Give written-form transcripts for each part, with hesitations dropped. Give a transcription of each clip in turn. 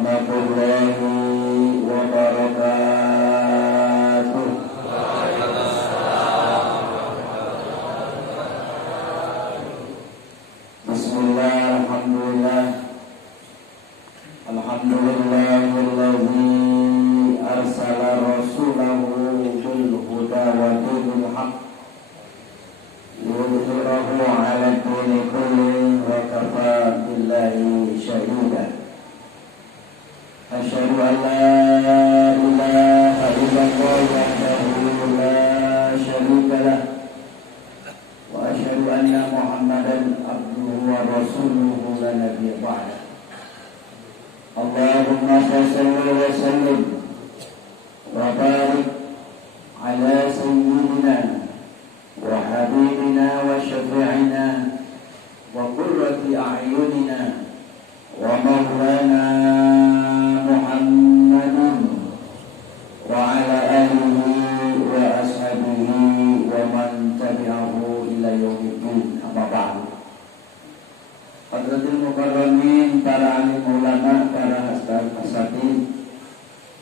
warahmatullahi wabarakatuh. Bismillah, alhamdulillah. Alhamdulillahilladzi arsala rasulahu bil huda wa dinil haq liyudhhirahu 'ala dini kullih wa kafaa billahi shahida. Asyhadu an la ilaha illallah wahdahu la syarika lah wa asyhadu anna Muhammadan abduhu wa rasuluhu la nabiyya ba'da. Allahumma shalli wa sallim wa barik ala sayyidina wa habibina wa syafi'ina wa qurrati a'yunina wa maulana Muhammadin wa ala alihi wa ashabihi wa man tabi'ahu ila yaumiddin. Amma ba'du. Hadratul mukarramin, para alim ulama, para asatidz,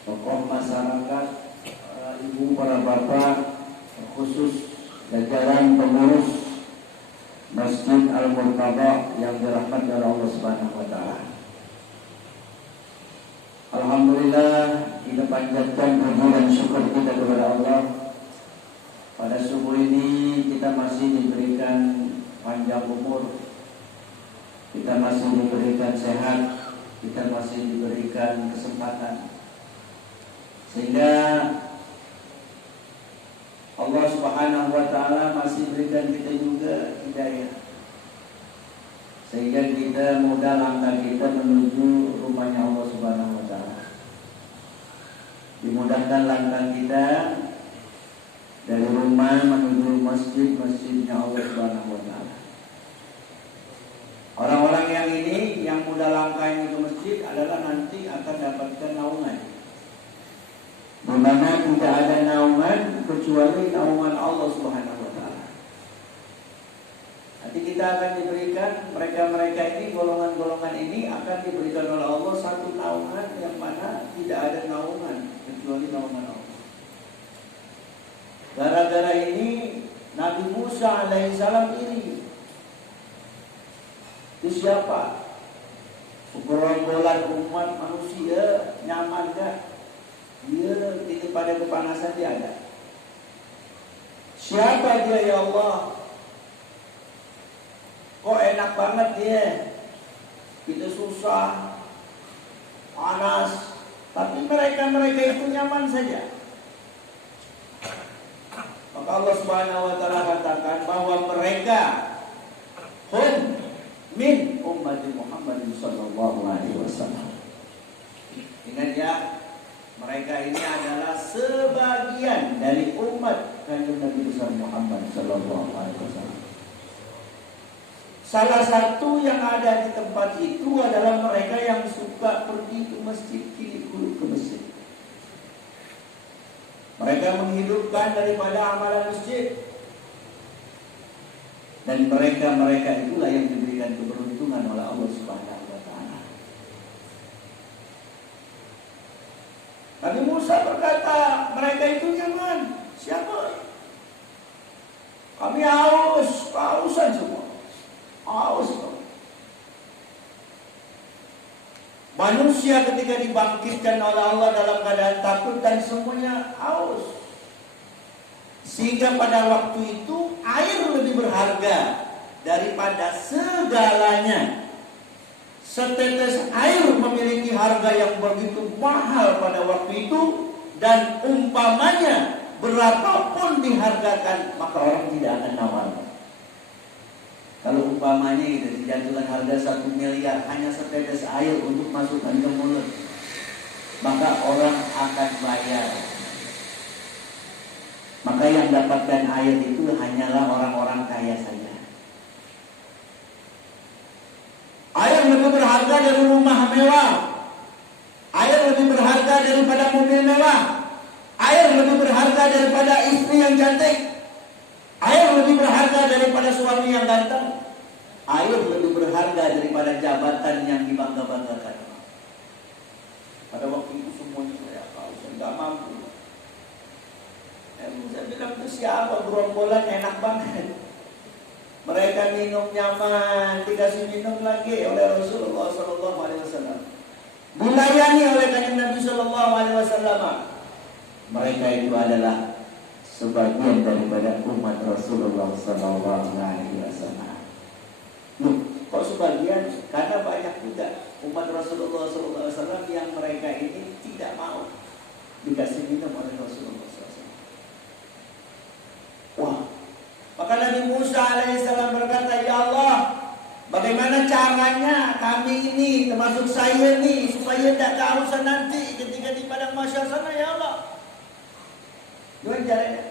tokoh masyarakat, para ibu, para bapak, khusus jajaran pengurus Masjid Al-Murtada yang dirahmati oleh Allah Subhanahu wa taala. Alhamdulillah, kita panjatkan puji dan syukur kita kepada Allah. Pada subuh ini kita masih diberikan panjang umur, kita masih diberikan sehat, kita masih diberikan kesempatan, sehingga Allah Subhanahu wa taala masih berikan kita juga hidayah, sehingga kita mudah langkah kita menuju rumahnya Allah Subhanahu wa taala. Dimudahkan langkah kita dari rumah menuju masjidnya Allah Subhanahu wa taala. Orang-orang yang ini yang mudah langkahnya ke masjid adalah nanti akan dapatkan naungan, di mana tidak ada naungan kecuali naungan Allah Subhanahu wa taala. Nanti kita akan diberikan, mereka-mereka ini, golongan-golongan ini akan diberikan oleh Allah satu naungan yang mana tidak ada naungan kecuali naungan Allah. Gara-gara ini Nabi Musa alaihissalam iri. Itu siapa? Segerombolan umat manusia nyaman gak? Dia tidak pada kepanasan dia ada. Siapa dia ya Allah? Kok enak banget dia? Kita susah, panas, tapi mereka itu nyaman saja. Maka Allah Subhanahu wa taala katakan bahwa mereka hum min ummati Muhammadin sallallahu alaihi wasallam. Ingat ya, mereka ini adalah sebagian dari umat Kanjeng Nabi besar Muhammad sallallahu alaihi wasallam. Salah satu yang ada di tempat itu adalah mereka yang suka pergi ke masjid, ke masjid. Mereka menghidupkan daripada amalan masjid. Dan mereka itulah yang diberikan keberuntungan oleh Allah Subhanahu wa taala. Nabi Musa berkata, mereka itu nyaman. Siapa? Kami haus, kehausan semua. Haus. Manusia ketika dibangkitkan oleh Allah dalam keadaan takut dan semuanya haus. Sehingga pada waktu itu air lebih berharga daripada segalanya. Setetes air memiliki harga yang begitu mahal pada waktu itu. Dan umpamanya berapapun dihargakan, maka orang tidak akan nawar. Kalau umpamanya itu dijatuhkan harga 1 miliar hanya setetes air untuk masukkan ke mulut, maka orang akan bayar. Maka yang dapatkan air itu hanyalah orang-orang kaya saja. Air lebih berharga dari rumah mewah. Air lebih berharga daripada mobil mewah. Air lebih berharga daripada istri yang cantik. Air lebih berharga daripada suami yang ganteng. Air lebih berharga daripada jabatan yang dibangga-banggakan. bilang itu siapa, gerombolan enak banget. Mereka minum nyaman, dikasih minum lagi oleh Rasulullah SAW. Dilayani oleh kanjeng Nabi SAW. Mereka itu adalah sebagian daripada umat Rasulullah SAW. Loh, kok sebagian? Karena banyak juga umat Rasulullah SAW yang mereka ini tidak mau dikasih minum oleh Rasulullah SAW. Wah, maka Nabi Musa alaihissalam berkata, ya Allah, bagaimana caranya kami ini, termasuk saya ini, supaya tidak kehausan nanti ketika di padang mahsyar sana, ya Allah. Gimana caranya?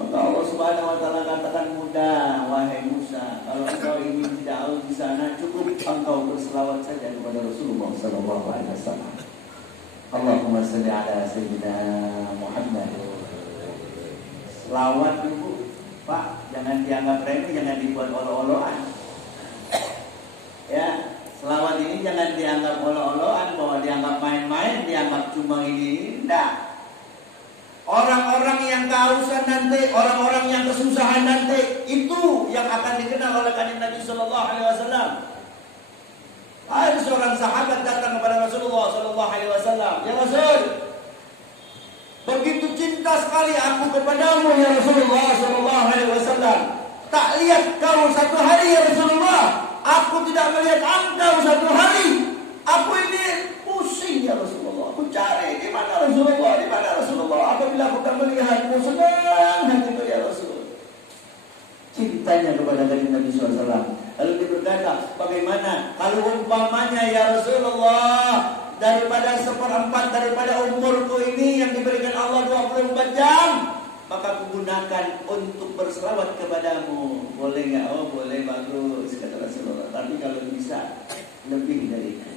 Maka Allah Subhanahu wa taala katakan, mudah wahai Musa, kalau engkau ingin tidak haus di sana, cukup engkau berselawat saja kepada Rasulullah sallallahu alaihi wasallam. Allahumma shalli ala sayyidina Muhammad. Selawat dulu, Pak, jangan dianggap remeh, jangan dibuat olo-oloan. Ya, selawat ini jangan dianggap olo-oloan, bahwa dianggap main-main, dianggap cuma ini, enggak. Orang-orang yang kehausan nanti, orang-orang yang kesusahan nanti, itu yang akan dikenal oleh kanjeng Nabi Sallallahu Alaihi Wasallam. Ada seorang sahabat datang kepada Rasulullah Sallallahu Alaihi Wasallam, ya Rasul, begitu cinta sekali aku kepadamu ya Rasulullah Sallallahu Alaihi Wasallam. Tak lihat kau satu hari ya Rasulullah, aku tidak melihat engkau satu hari. Aku ini pusing ya Rasulullah. Aku cari di mana Rasulullah, di mana Rasulullah. Apabila aku tak melihatmu, senang hatiku ya Rasul. Cintanya kepada Nabi SAW. Lalu dia berkata, bagaimana kalau umpamanya ya Rasulullah, daripada 1/4 daripada umurku ini yang diberikan Allah 24 jam, maka aku gunakan untuk berselawat kepadamu. Boleh nggak? Oh boleh, bagus kata Rasulullah. Tapi kalau bisa lebih dari itu.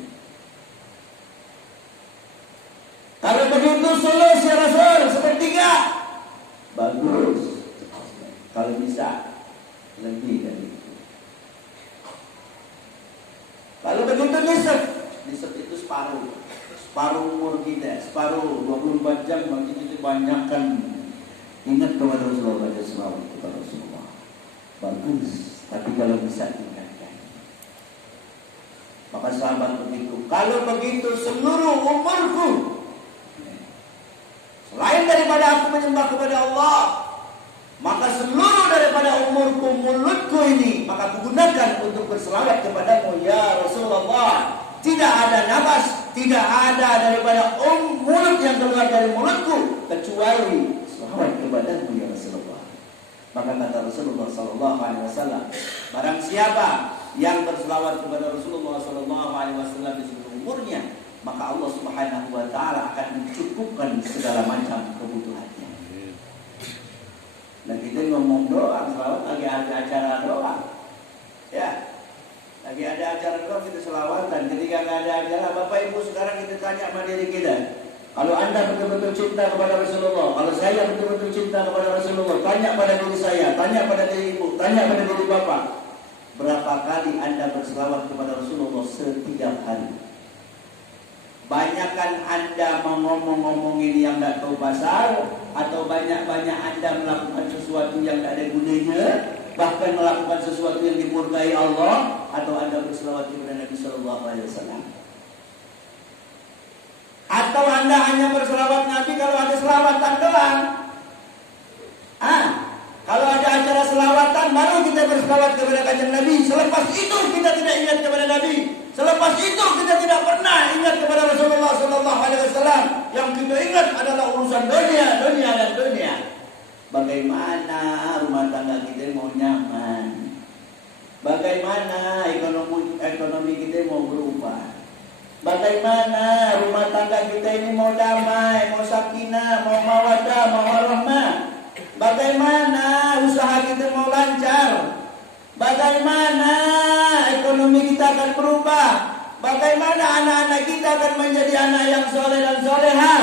Kalau begitu sulus ya Rasul, 1/3. Bagus. Kalau bisa lebih dari itu. Kalau begitu nisf. Nisf itu separuh. Separuh umur kita, separuh 24 jam bagi kita banyakkan. Ingat kepada Rasulullah, baca selawat kepada Rasulullah. Bagus. Tapi kalau bisa tingkatkan. Maka sahabat begitu. Kalau begitu seluruh umurku, selain daripada aku menyembah kepada Allah, maka seluruh daripada umurku, mulutku ini, maka aku gunakan untuk berselawat kepadamu ya Rasulullah. Tidak ada nafas, tidak ada daripada mulut yang keluar dari mulutku kecuali selawat kepadamu ya Rasulullah. Maka kata Rasulullah sallallahu alaihi wasallam, barang siapa yang berselawat kepada Rasulullah sallallahu alaihi wasallam di seluruh umurnya, maka Allah Subhanahu wa taala akan mencukupkan segala macam kebutuhannya. Dan kita ngomong doang, selawat lagi ada acara doang. Ya. Lagi ada acara doang kita selawatan. Ketika enggak ada acara, Bapak Ibu sekarang kita tanya sama diri kita. Kalau Anda betul-betul cinta kepada Rasulullah, kalau saya betul-betul cinta kepada Rasulullah, tanya pada diri saya, tanya pada diri Ibu, tanya pada diri Bapak. Berapa kali Anda berselawat kepada Rasulullah setiap hari? Banyakkan Anda ngomong ini yang tidak tahu pasal, atau banyak-banyak Anda melakukan sesuatu yang tidak ada gunanya, bahkan melakukan sesuatu yang dimurkai Allah, atau Anda berselawat kepada Nabi Sallallahu Alaihi Wasallam? Atau Anda hanya berselawat Nabi kalau ada selawatan doang? Kalau ada acara selawatan baru kita berselawat kepada kanjeng Nabi. Selepas itu kita tidak ingat kepada Nabi. Selepas itu kita tidak pernah ingat kepada Rasulullah Sallallahu Alaihi Wasallam. Yang kita ingat adalah urusan dunia dan dunia. Bagaimana rumah tangga kita mau nyaman? Bagaimana ekonomi kita mau berubah? Bagaimana rumah tangga kita ini mau damai, mau sakinah, mau mawaddah, mau warahmah? Bagaimana usaha kita mau lancar? Bagaimana ekonomi kita akan berubah? Bagaimana anak-anak kita akan menjadi anak yang soleh dan soleha?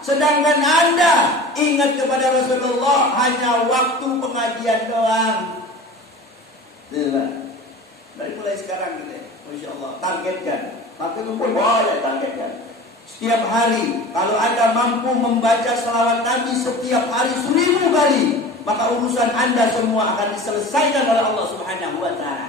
Sedangkan Anda ingat kepada Rasulullah hanya waktu pengajian doang. Dari mulai sekarang kita, Masya Allah, targetkan. Tapi kumpul, ya targetkan. setiap hari. Kalau Anda mampu membaca selawat Nabi setiap hari 1000 kali, maka urusan Anda semua akan diselesaikan oleh Allah Subhanahu wa taala.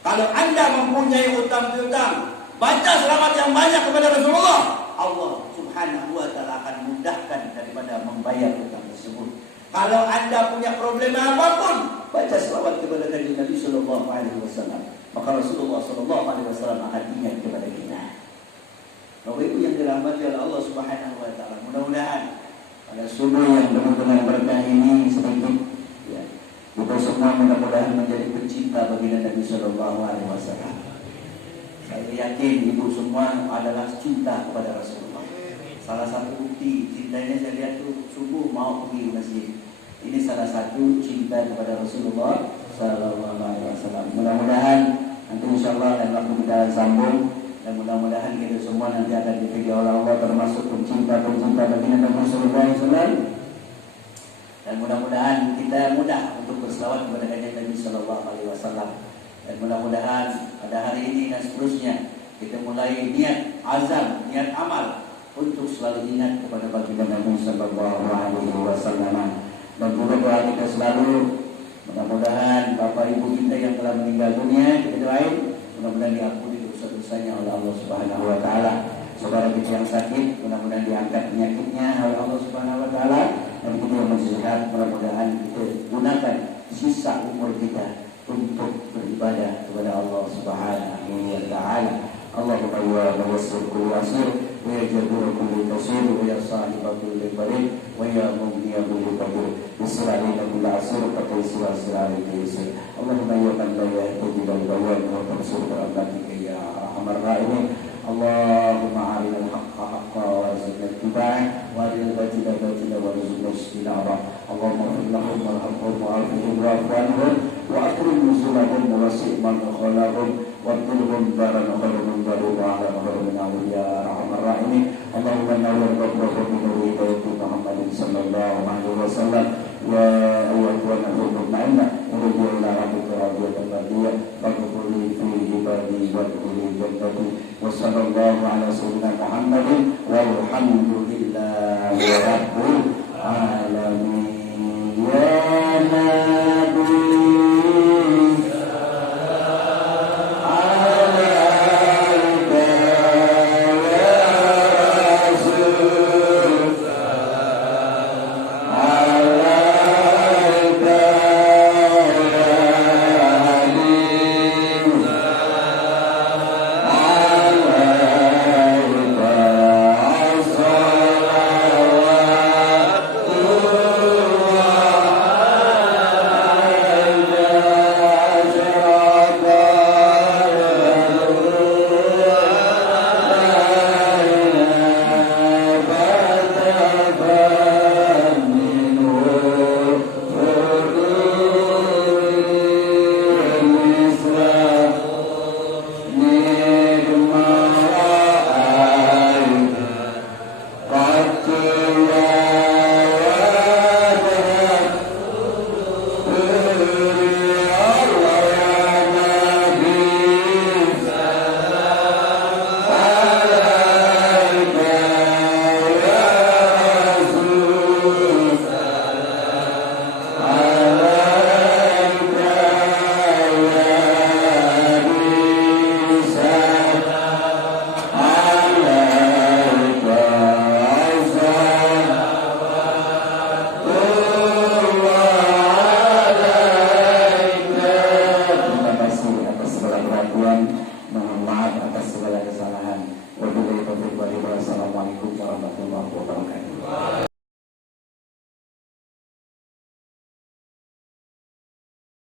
Kalau Anda mempunyai utang piutang, baca selawat yang banyak kepada Rasulullah, Allah Subhanahu wa taala akan mudahkan daripada membayar utang tersebut. Kalau Anda punya problema apapun, baca selawat kepada Nabi sallallahu alaihi wasallam, maka Rasulullah sallallahu alaihi wasallam akan ingat kepada kita. Bapak Ibu yang dirahmati oleh Allah Subhanahu wa taala, mudah-mudahan pada subuh yang penuh dengan berkah ini sedikit ya, kita semua mudah-mudahan menjadi pencinta baginda Nabi sallallahu alaihi wasallam. Saya yakin ibu semua adalah cinta kepada Rasulullah. Salah satu bukti cintanya saya lihat tuh subuh mau pergi masjid. Ini salah satu cinta kepada Rasulullah sallallahu alaihi wasallam. Mudah-mudahan nanti insyaallah dan waktu kita sambung, dan mudah-mudahan kita semua nanti akan dipilih oleh Allah termasuk pencinta-pencinta baginda Nabi sallallahu alaihi wasallam. Dan mudah-mudahan kita mudah untuk berselawat kepada Nabi sallallahu alaihi wasallam. Dan mudah-mudahan pada hari ini dan seterusnya kita mulai niat azam, niat amal untuk selalu ingat kepada baginda Nabi sallallahu alaihi wasallam. Dan juga doa kita selalu, mudah-mudahan Bapak Ibu kita yang telah meninggal dunia kita doain mudah-mudahan diampuni dosa-dosanya oleh Allah Subhanahu wa taala. Saudara kita yang sakit mudah-mudahan diangkat penyakitnya oleh Allah Subhanahu wa taala, dan kita yang masih sehat mudah-mudahan kita gunakan sisa umur kita untuk beribadah kepada Allah Subhanahu wa taala. Allahumma ya muyassir kulli asir wa ya jabir kulli kasir wa ya sahibah kulli barid wa ya mughniya kulli qadir bisra'ilika kulli asir wa taysir asra'ilika yusir. Allahumma ya man la yahtadi bil bayan wa tansur rahmatika ya arhamar rahimin. Allahumma arina al-haqqa haqqa wa rizqna ittiba'ah wa arina al-batila batila wa rizqna ijtinabah. Allahumma ighfir lahum warhamhum wa'afihim wa'fu anhum wa akrim nuzulahum wa wasi' madkhalahum وَاطْلُبْهُمْ دَارًا خَيْرًا مِنْ دَارِهِمْ وَعَلَى خَيْرٍ مِنْ أَوْلِيَاءِ يَا أَرْحَمَ الرَّاحِمِينَ. اللهم نور قبره بنور هداية محمد صلى الله عليه وسلم. يا أيها النفس المطمئنة ارجعي إلى ربك راضية مرضية فادخلي في عبادي وادخلي جنتي. وصلى الله على سيدنا محمد والحمد لله رب العالمين.